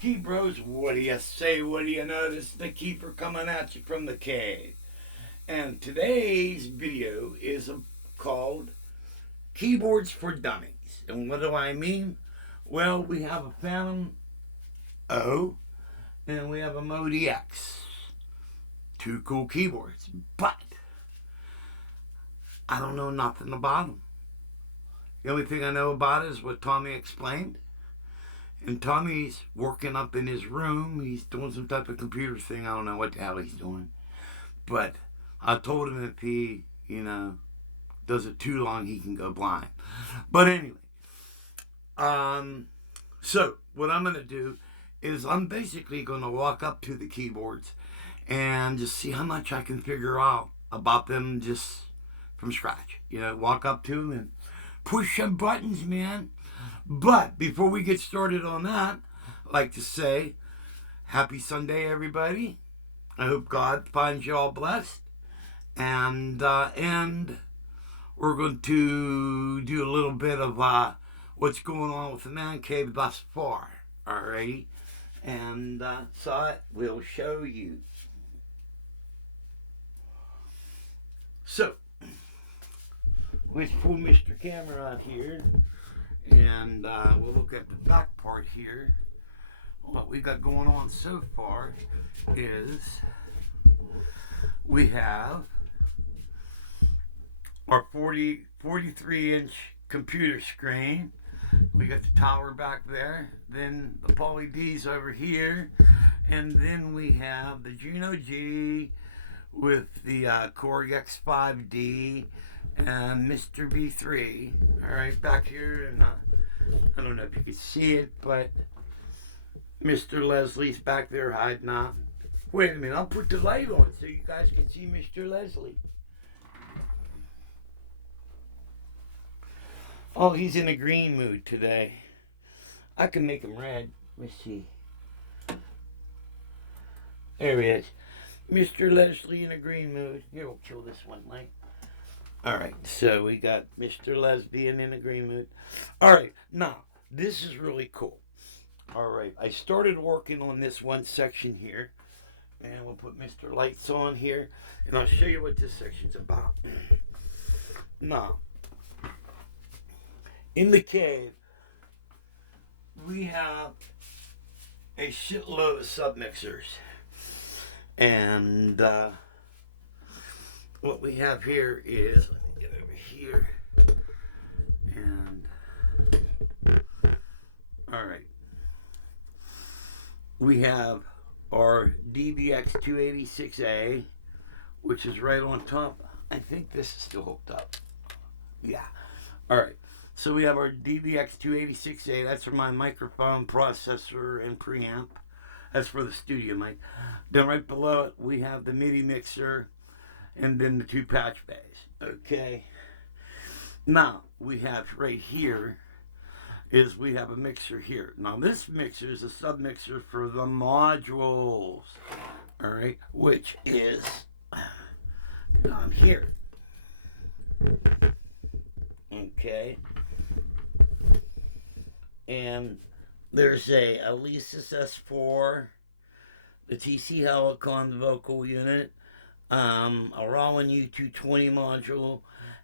Key Bros, what do you say? What do you know? This is the Keeper coming at you from the cave. And today's video is called Keyboards for Dummies. And what do I mean? Well, we have a Phantom O and we have a Mode EX. Two cool keyboards. But I don't know nothing about them. The only thing I know about it is what Tommy explained. And Tommy's working up in his room. He's doing some type of computer thing. I don't know what the hell he's doing. But I told him if he, does it too long, he can go blind. But anyway. So what I'm going to do is I'm basically going to walk up to the keyboards and just see how much I can figure out about them just from scratch. Walk up to them and push some buttons, man. But before we get started on that, I'd like to say, happy Sunday, everybody. I hope God finds you all blessed. And we're going to do a little bit of what's going on with the man cave thus far. Alrighty? And so I will show you. So, let's pull Mr. Camera out here. And we'll look at the back part here. What we got going on so far is we have our 43-inch computer screen. We got the tower back there. Then the Poly D's over here. And then we have the Juno G with the Korg X5D and Mr. B3. Alright, back here, and I don't know if you can see it, but Mr. Leslie's back there hiding out. Wait a minute, I'll put the light on so you guys can see Mr. Leslie. Oh, he's in a green mood today. I can make him red. Let me see. There he is. Mr. Leslie in a green mood. Here, we'll kill this one light. Alright, so we got Mr. Lesbian in a green mood. Alright, now, this is really cool. Alright, I started working on this one section here. And we'll put Mr. Lights on here. And I'll show you what this section's about. Now, in the cave, we have a shitload of submixers. And what we have here is, let me get over here, and alright, we have our DBX 286A, which is right on top. I think this is still hooked up. Yeah. Alright, so we have our DBX 286A. That's for my microphone, processor, and preamp. That's for the studio mic. Then right below it, we have the MIDI mixer and then the two patch bays. Okay. Now, we have right here is we have a mixer here. Now, this mixer is a sub-mixer for the modules. Alright, which is down here. Okay. And there's a Alesis S4, the TC Helicon vocal unit, a Roland U220 module,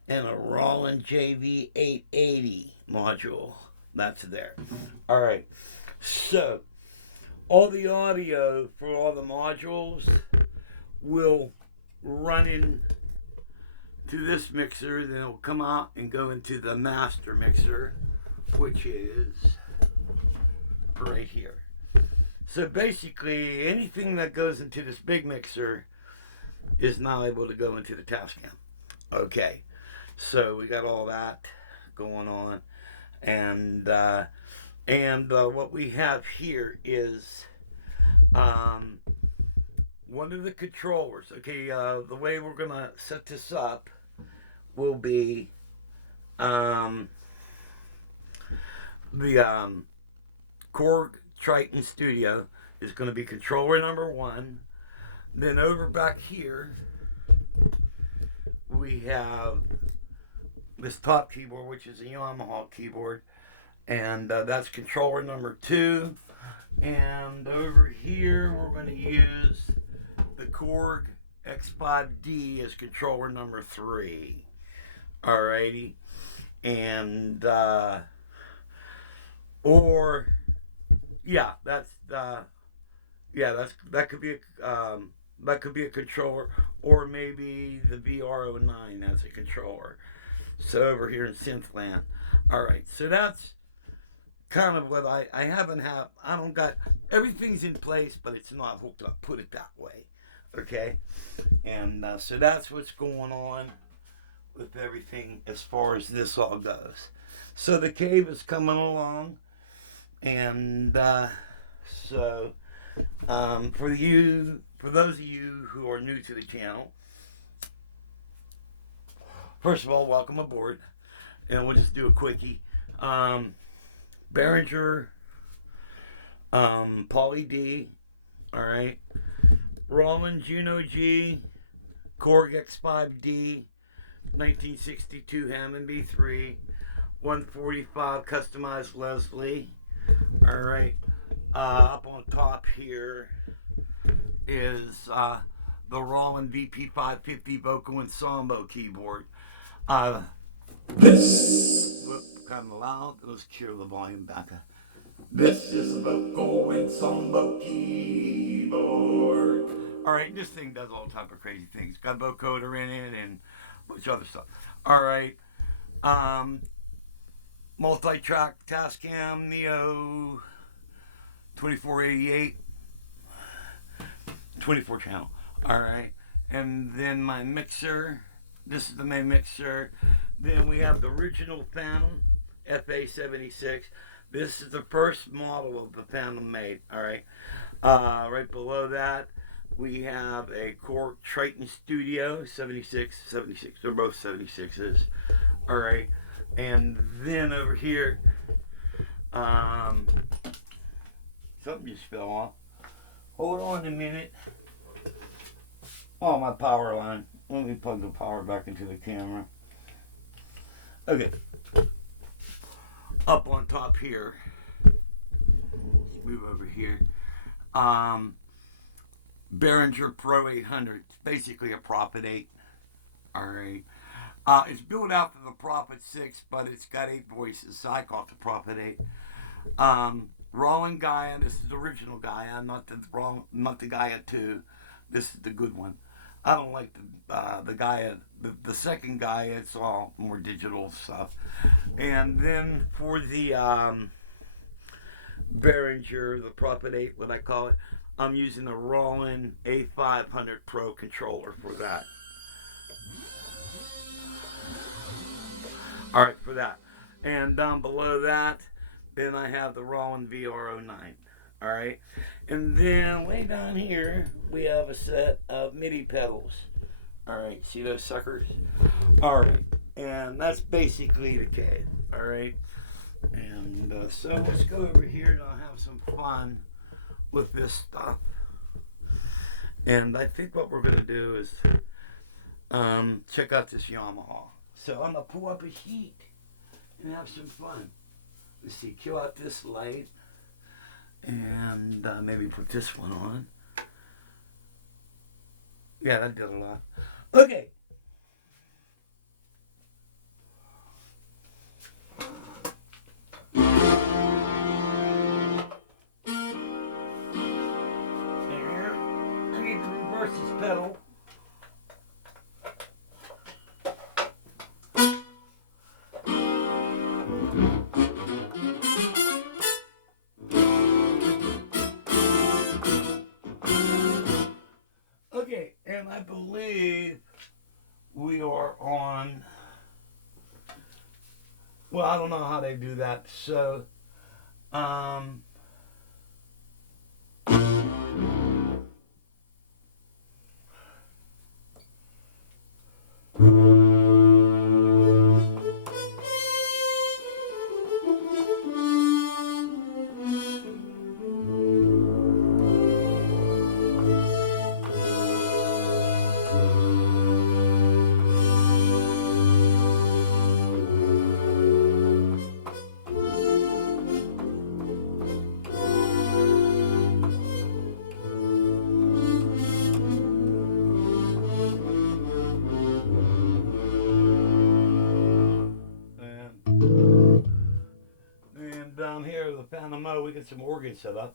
and a Roland JV880 module. That's there. Alright, so all the audio for all the modules will run in to this mixer, then it'll come out and go into the master mixer, which is right here. So basically, anything that goes into this big mixer is now able to go into the Tascam. Okay, so we got all that going on, and what we have here is one of the controllers. Okay, the way we're gonna set this up will be the Korg Triton Studio is going to be controller number 1. Then over back here, we have this top keyboard, which is a Yamaha keyboard. And that's controller number 2. And over here, we're going to use the Korg X5D as controller number 3. Alrighty. And, or, yeah, that could be a controller, or maybe the VR09 as a controller. So over here in Synthland. Alright, so that's kind of what I don't got, everything's in place, but it's not hooked up, put it that way. Okay? And so that's what's going on with everything as far as this all goes. So the cave is coming along, and so for those of you who are new to the channel, first of all, welcome aboard, and we'll just do a quickie. Behringer, Pauly D, all right, Roland Juno G, Korg X5D, 1962 Hammond B3, 145 customized Leslie. All right, up on top here is the Roland VP550 vocal ensemble keyboard. This kind of loud. Let's cue the volume back. This is a vocal ensemble keyboard. All right, this thing does all type of crazy things. Got a vocoder in it and a bunch of other stuff. All right, multi-track Tascam Neo 2488, 24 channel. All right, and then my mixer. This is the main mixer. Then we have the original Phantom FA76. This is the first model of the Phantom made. All right. Right below that, we have a Korg Triton Studio 76. They're both 76s. All right. And then over here, something just fell off. Hold on a minute. Oh, my power line. Let me plug the power back into the camera. Okay. Up on top here. Let's move over here. Behringer Pro 800. It's basically a Prophet 8. Alright. It's built out for the Prophet 6, but it's got 8 voices, so I call it the Prophet 8. Roland Gaia. This is the original Gaia, not the Gaia 2. This is the good one. I don't like the Gaia, the second Gaia. It's all more digital stuff. And then for the Behringer, the Prophet 8, what I call it, I'm using the Roland A500 Pro controller for that. All right, for that. And down below that, then I have the Roland VR09. All right, and then way down here we have a set of MIDI pedals. All right, see those suckers? All right, and that's basically the cave. All right, and so let's go over here and I'll have some fun with this stuff. And I think what we're gonna do is check out this Yamaha. So I'm gonna pull up a sheet and have some fun. Let's see, kill out this light. And maybe put this one on. Yeah, that did a lot. Okay. Here, I need to reverse this pedal. Okay, and I believe we are on, well, I don't know how they do that, so, down the mow, we get some organ set up.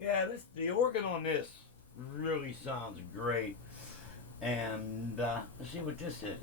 Yeah, the organ on this really sounds great. And let's see what this is.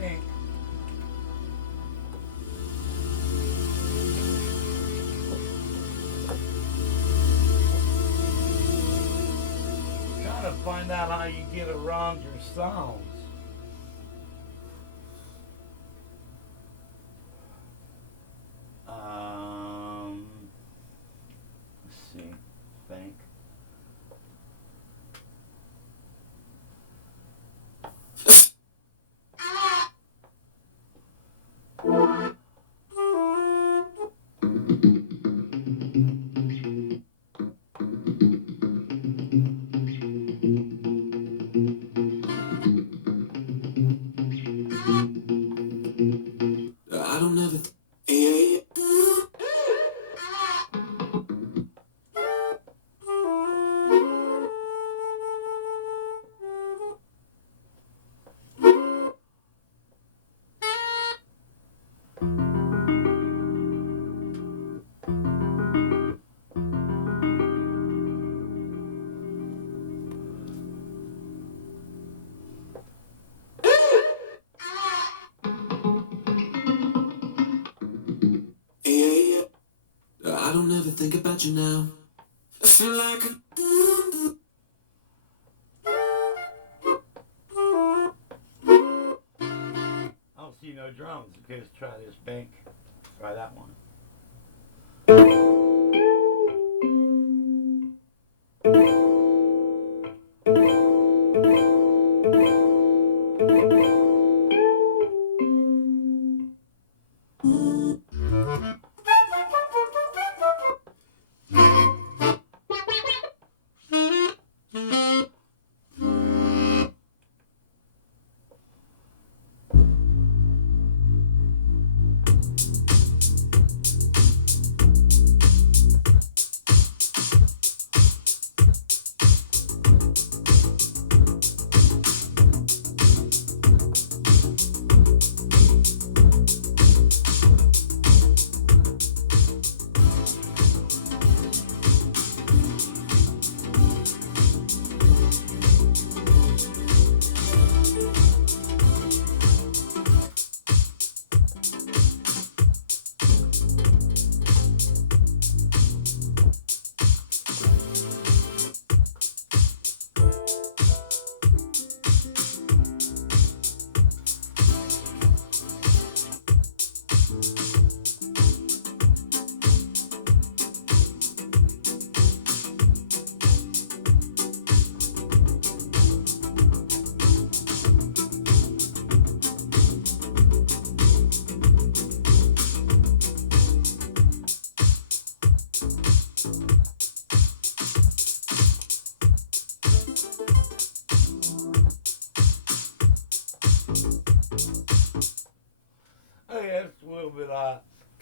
Think. Trying to find out how you get around your sounds. Let's see. Think. I don't know the. Yeah. Yeah. I don't ever think about you now. I feel like I don't see no drums. Okay, let's try this bank. Try that one.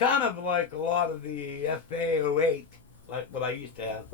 kind of like a lot of the FA08, like what I used to have.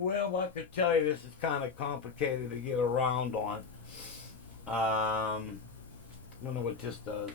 Well, I could tell you this is kind of complicated to get around on. I wonder what this does.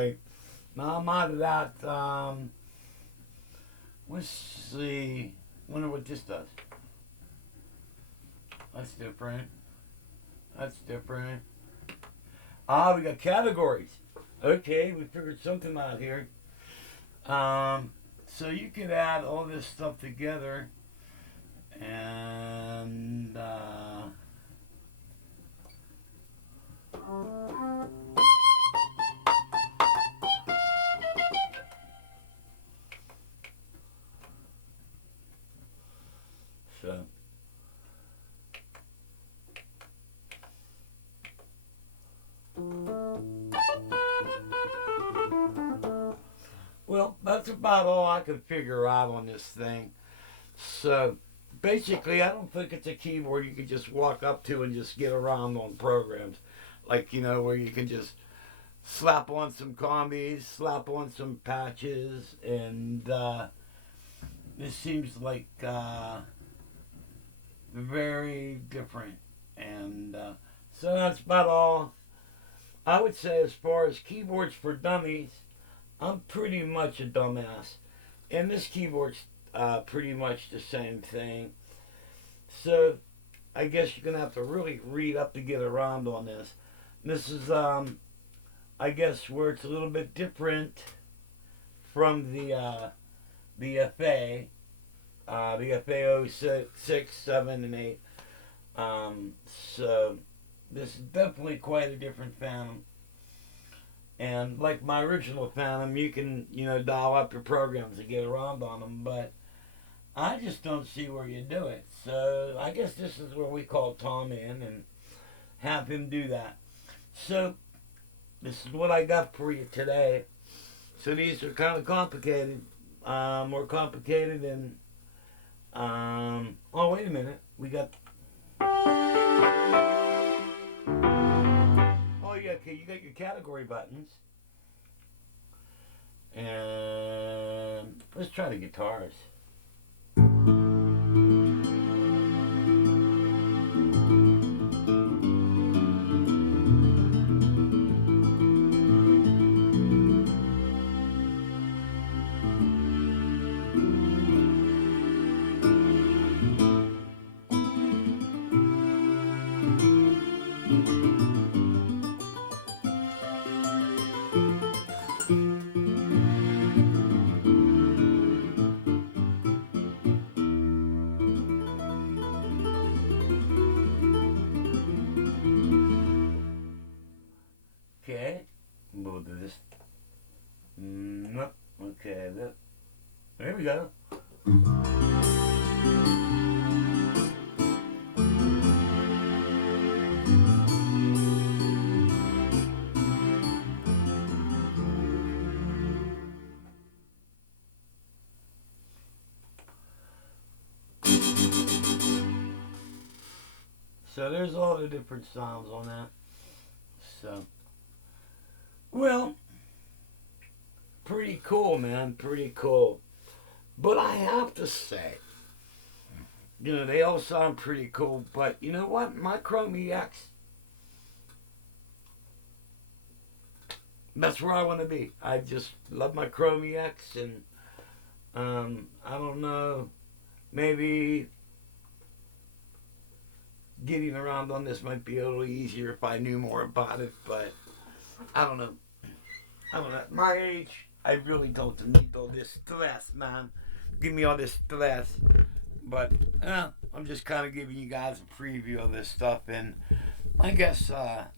right. Now I'm out of that. Let's see. Wonder what this does. That's different. That's different. Ah, we got categories. Okay, we figured something out here. So you could add all this stuff together, and so. Well, that's about all I could figure out on this thing. So basically, I don't think it's a keyboard you could just walk up to and just get around on programs. Like, where you can just slap on some combis, slap on some patches, and this seems like very different. And so that's about all I would say as far as keyboards for dummies. I'm pretty much a dumbass. And this keyboard's pretty much the same thing. So I guess you're going to have to really read up to get around on this. This is, I guess, where it's a little bit different from the FA. The FA 06, 7, and 8. So this is definitely quite a different Phantom. And like my original Phantom, you can, dial up your programs to get around on them, but I just don't see where you do it. So I guess this is where we call Tom in and have him do that. So this is what I got for you today. So these are kind of complicated, more complicated than. Oh, wait a minute. We got. Oh yeah, okay. You got your category buttons, and let's try the guitars. Okay, we'll do this. No, okay, there we go. So there's all the different sounds on that. So, well, pretty cool, man. Pretty cool. But I have to say, they all sound pretty cool. But you know what? My Chrome EX, that's where I want to be. I just love my Chrome EX, and I don't know, maybe getting around on this might be a little easier if I knew more about it. But I don't know. At my age, I really don't need all this stress, man. Give me all this stress. But I'm just kind of giving you guys a preview of this stuff, and I guess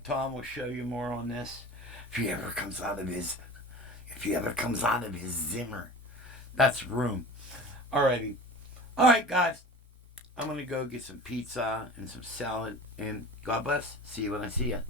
Tom will show you more on this if he ever comes out of his Zimmer. That's room. Alrighty. Alright, guys. I'm gonna go get some pizza and some salad, and God bless. See you when I see you.